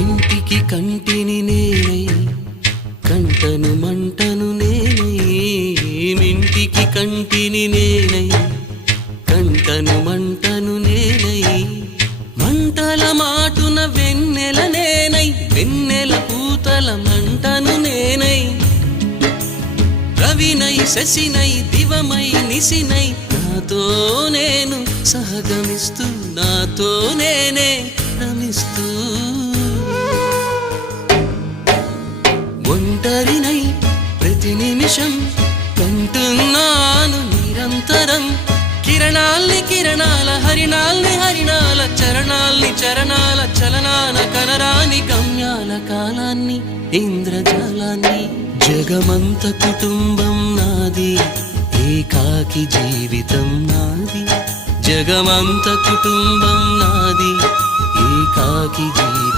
ఇంటికి కంటిని నేనై కంటను మంటను నేనై ఇంటికి కంటిని నేనై కంటను మంటను నేనై మంటల మాటున వెన్నెల నేనై వెన్నెల పూతల మంటను నేనై రవినై శశినై దివమై నిశినై నాతో నేను సహగమిస్తూ నాతో నేనే రమిస్తూ ఒంటరినై ప్రతి నిమిషం కంటున్నాను నిరంతరం కిరణాల్ని కిరణాల హరిణాల్ని హరిణాల చరణాల్ని చరణాల చలనాన కనరాని గమ్యాల కాలాన్ని ఇంద్రజాలాన్ని జగమంత కుటుంబం నాది ఏకాకి జీవితం నాది జగమంత కుటుంబం నాది ఏకాకి జీవితం